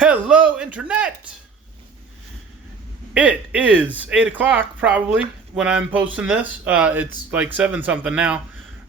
Hello, Internet! It is 8 o'clock, probably, when I'm posting this. It's like 7 something now,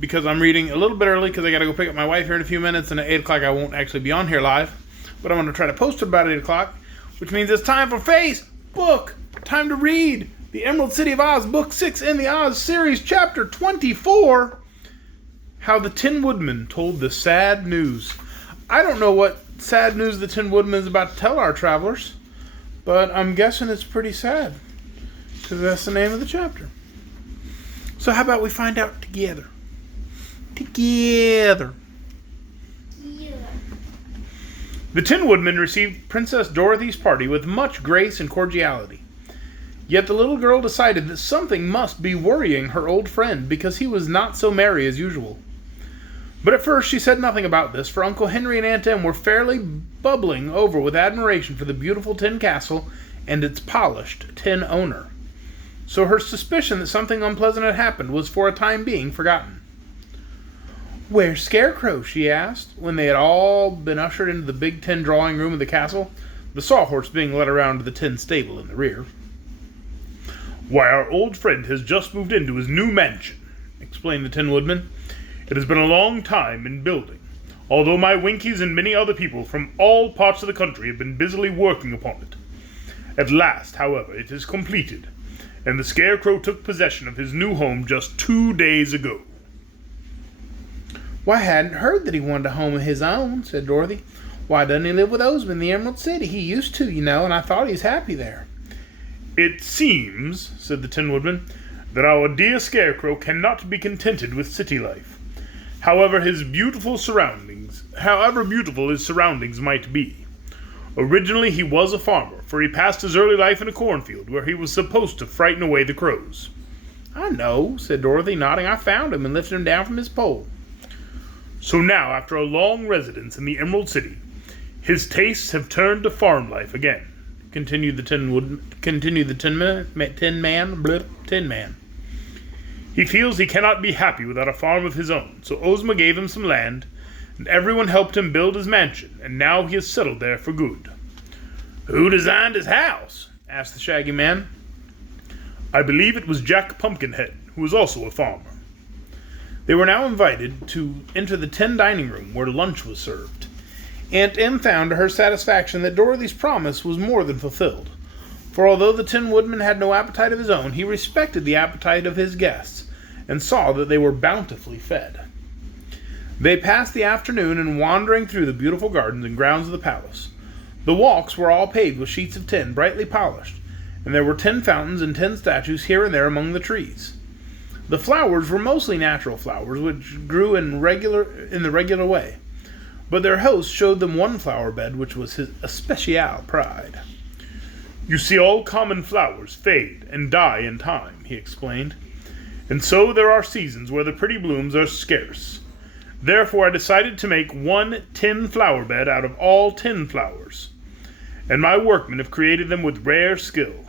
because I'm reading a little bit early, because I gotta go pick up my wife here in a few minutes, and at 8 o'clock I won't actually be on here live. But I'm gonna try to post it about 8 o'clock, which means it's time for Facebook! Time to read The Emerald City of Oz, Book 6 in the Oz series, Chapter 24, How the Tin Woodman Told the Sad News. I don't know what sad news the Tin Woodman is about to tell our travelers, but I'm guessing it's pretty sad, because that's the name of the chapter. So how about we find out together? Together. Yeah. The Tin Woodman received Princess Dorothy's party with much grace and cordiality. Yet the little girl decided that something must be worrying her old friend, because he was not so merry as usual. But at first she said nothing about this, for Uncle Henry and Aunt Em were fairly bubbling over with admiration for the beautiful tin castle and its polished tin owner. So her suspicion that something unpleasant had happened was for a time being forgotten. "Where's Scarecrow?" she asked, when they had all been ushered into the big tin drawing room of the castle, the sawhorse being led around to the tin stable in the rear. "Why, our old friend has just moved into his new mansion," explained the Tin Woodman. "It has been a long time in building, although my Winkies and many other people from all parts of the country have been busily working upon it. At last, however, it is completed, and the Scarecrow took possession of his new home just 2 days ago." "Why, I hadn't heard that he wanted a home of his own," said Dorothy. "Why doesn't he live with Ozma in the Emerald City? He used to, you know, and I thought he was happy there." "It seems," said the Tin Woodman, "that our dear Scarecrow cannot be contented with city life. However beautiful his surroundings might be. Originally he was a farmer, for he passed his early life in a cornfield, where he was supposed to frighten away the crows." "I know," said Dorothy, nodding. "I found him and lifted him down from his pole." "So now, after a long residence in the Emerald City, his tastes have turned to farm life again," continued the Tin Man. "He feels he cannot be happy without a farm of his own, so Ozma gave him some land, and everyone helped him build his mansion, and now he has settled there for good." "Who designed his house?" asked the Shaggy Man. "I believe it was Jack Pumpkinhead, who was also a farmer." They were now invited to enter the tin dining room, where lunch was served. Aunt Em found to her satisfaction that Dorothy's promise was more than fulfilled, for although the Tin Woodman had no appetite of his own, he respected the appetite of his guests, and saw that they were bountifully fed. They passed the afternoon in wandering through the beautiful gardens and grounds of the palace. The walks were all paved with sheets of tin, brightly polished, and there were tin fountains and tin statues here and there among the trees. The flowers were mostly natural flowers, which grew in the regular way, but their host showed them one flower bed which was his especial pride. "You see, all common flowers fade and die in time," he explained. "And so there are seasons where the pretty blooms are scarce. Therefore I decided to make one tin flower bed out of all tin flowers. And my workmen have created them with rare skill.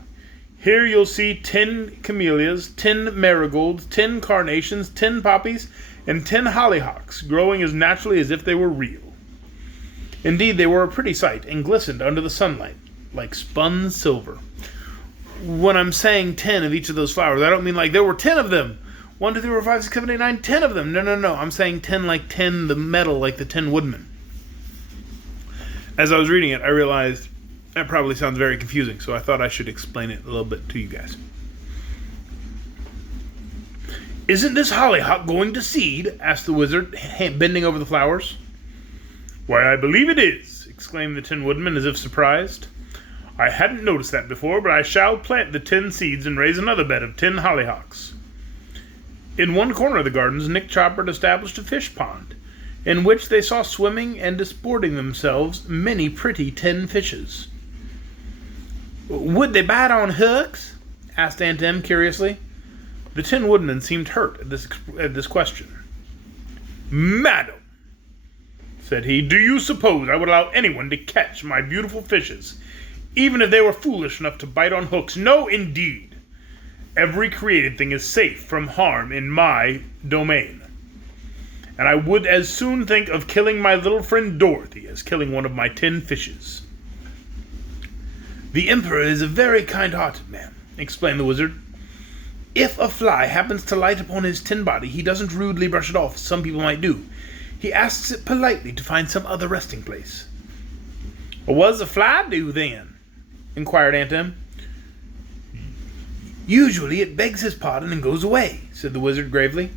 Here you'll see tin camellias, tin marigolds, tin carnations, tin poppies, and tin hollyhocks growing as naturally as if they were real." Indeed, they were a pretty sight, and glistened under the sunlight like spun silver. When I'm saying 10 of each of those flowers, I don't mean like there were 10 of them. 1, 2, 3, 4, 5, 6, 7, 8, 9, 10 of them. No. I'm saying 10 like 10, the metal, like the Tin Woodman. As I was reading it, I realized that probably sounds very confusing, so I thought I should explain it a little bit to you guys. "Isn't this hollyhock going to seed?" asked the wizard, bending over the flowers. "Why, I believe it is," exclaimed the Tin Woodman, as if surprised. "I hadn't noticed that before, but I shall plant the tin seeds and raise another bed of tin hollyhocks." In one corner of the gardens, Nick Chopper had established a fish pond, in which they saw swimming and disporting themselves many pretty tin fishes. "Would they bite on hooks?" asked Aunt Em curiously. The Tin Woodman seemed hurt at this question. "Madam," said he, "do you suppose I would allow anyone to catch my beautiful fishes, even if they were foolish enough to bite on hooks? No, indeed. Every created thing is safe from harm in my domain. And I would as soon think of killing my little friend Dorothy as killing one of my tin fishes." The Emperor is a very kind-hearted man, explained the wizard. If a fly happens to light upon his tin body, he doesn't rudely brush it off, as some people might do. He asks it politely to find some other resting place. Well, what does a fly do, then? Inquired Aunt Em. Usually it begs his pardon and goes away, said the wizard gravely.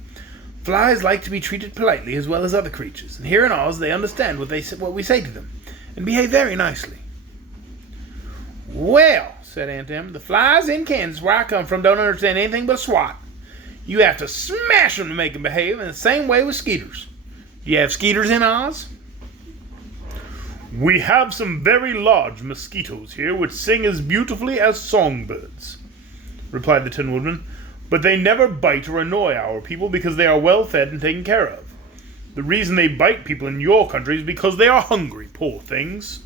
Flies like to be treated politely as well as other creatures, and here in Oz they understand what we say to them, and behave very nicely. Well, said Aunt Em, the flies in Kansas, where I come from, don't understand anything but swat. You have to smash them to make them behave, in the same way with skeeters. Do you have skeeters in Oz? We have some very large mosquitoes here, which sing as beautifully as songbirds, replied the Tin Woodman, but they never bite or annoy our people because they are well fed and taken care of. The reason they bite people in your country is because they are hungry, poor things.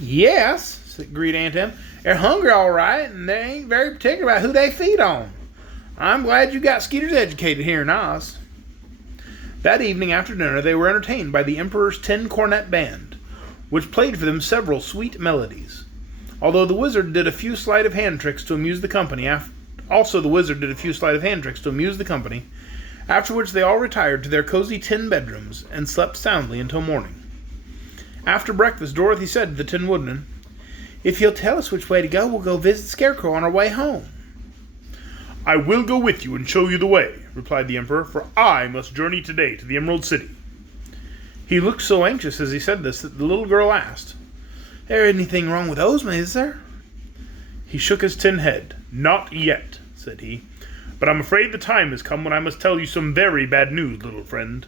Yes, agreed Aunt Em. They're hungry all right, and they ain't very particular about who they feed on. I'm glad you got skeeters educated here in Oz. That evening after dinner they were entertained by the Emperor's 10 cornet band, which played for them several sweet melodies. Although the wizard did a few sleight of hand tricks to amuse the company, after which they all retired to their cozy tin bedrooms and slept soundly until morning. After breakfast, Dorothy said to the Tin Woodman, If you'll tell us which way to go, we'll go visit the Scarecrow on our way home. I will go with you and show you the way, replied the Emperor, for I must journey today to the Emerald City. He looked so anxious as he said this that the little girl asked, There anything wrong with Ozma, is there? He shook his tin head. Not yet, said he, but I'm afraid the time has come when I must tell you some very bad news, little friend.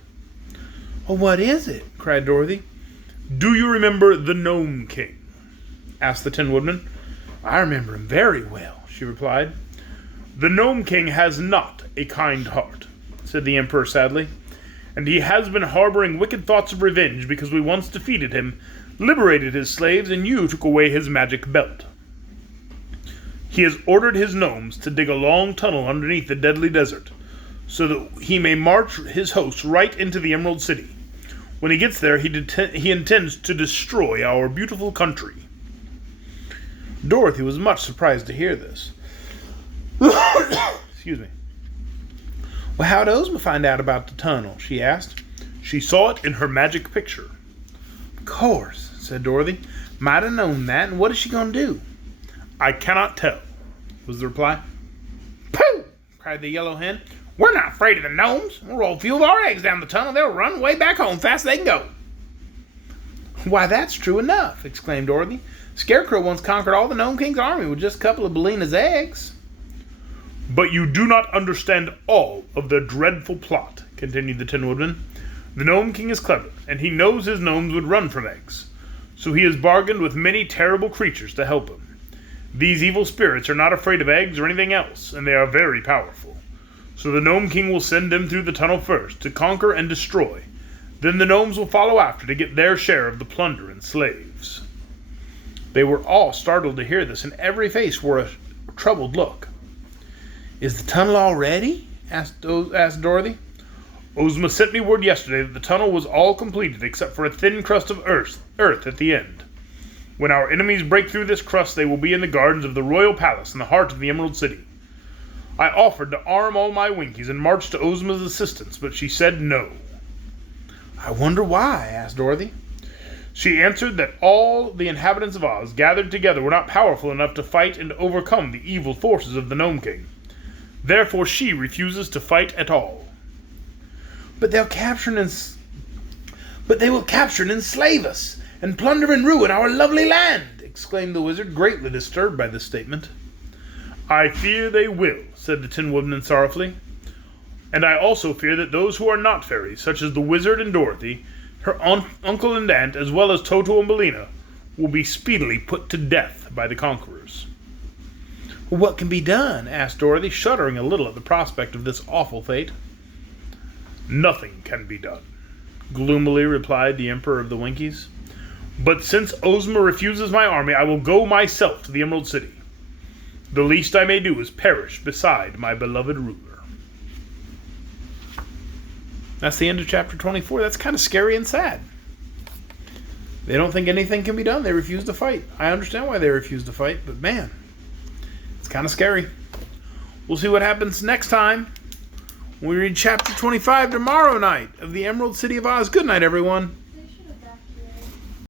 Well, what is it? Cried Dorothy. Do you remember the Gnome King? Asked the Tin Woodman. I remember him very well, she replied. The Gnome King has not a kind heart, said the Emperor sadly, and he has been harboring wicked thoughts of revenge because we once defeated him, liberated his slaves, and you took away his magic belt. He has ordered his gnomes to dig a long tunnel underneath the deadly desert, so that he may march his hosts right into the Emerald City. When he gets there, he intends to destroy our beautiful country. Dorothy was much surprised to hear this. Excuse me. Well, how did Ozma find out about the tunnel? She asked. She saw it in her magic picture. Of course, said Dorothy. Might have known that, and what is she going to do? I cannot tell, was the reply. Pooh! Cried the Yellow Hen. We're not afraid of the gnomes. We'll roll a few of our eggs down the tunnel. They'll run way back home fast as they can go. Why, that's true enough, exclaimed Dorothy. Scarecrow once conquered all the Gnome King's army with just a couple of Bellina's eggs. But you do not understand all of the dreadful plot, continued the Tin Woodman. The Gnome King is clever, and he knows his gnomes would run from eggs. So he has bargained with many terrible creatures to help him. These evil spirits are not afraid of eggs or anything else, and they are very powerful. So the Gnome King will send them through the tunnel first, to conquer and destroy. Then the gnomes will follow after to get their share of the plunder and slaves. They were all startled to hear this, and every face wore a troubled look. Is the tunnel all ready? asked Dorothy. Ozma sent me word yesterday that the tunnel was all completed except for a thin crust of earth at the end. When our enemies break through this crust, they will be in the gardens of the royal palace in the heart of the Emerald City. I offered to arm all my Winkies and march to Ozma's assistance, but she said no. I wonder why, asked Dorothy. She answered that all the inhabitants of Oz gathered together were not powerful enough to fight and overcome the evil forces of the Gnome King. Therefore she refuses to fight at all. But they will capture and enslave us, and plunder and ruin our lovely land, exclaimed the wizard, greatly disturbed by this statement. I fear they will, said the Tin Woodman sorrowfully. And I also fear that those who are not fairies, such as the wizard and Dorothy, her uncle and aunt, as well as Toto and Bellina, will be speedily put to death by the conquerors. What can be done? Asked Dorothy, shuddering a little at the prospect of this awful fate. Nothing can be done, gloomily replied the Emperor of the Winkies. But since Ozma refuses my army, I will go myself to the Emerald City. The least I may do is perish beside my beloved ruler. That's the end of chapter 24. That's kind of scary and sad. They don't think anything can be done. They refuse to fight. I understand why they refuse to fight, but man, it's kind of scary. We'll see what happens next time when we read Chapter 25 tomorrow night of the Emerald City of Oz. Good night, everyone.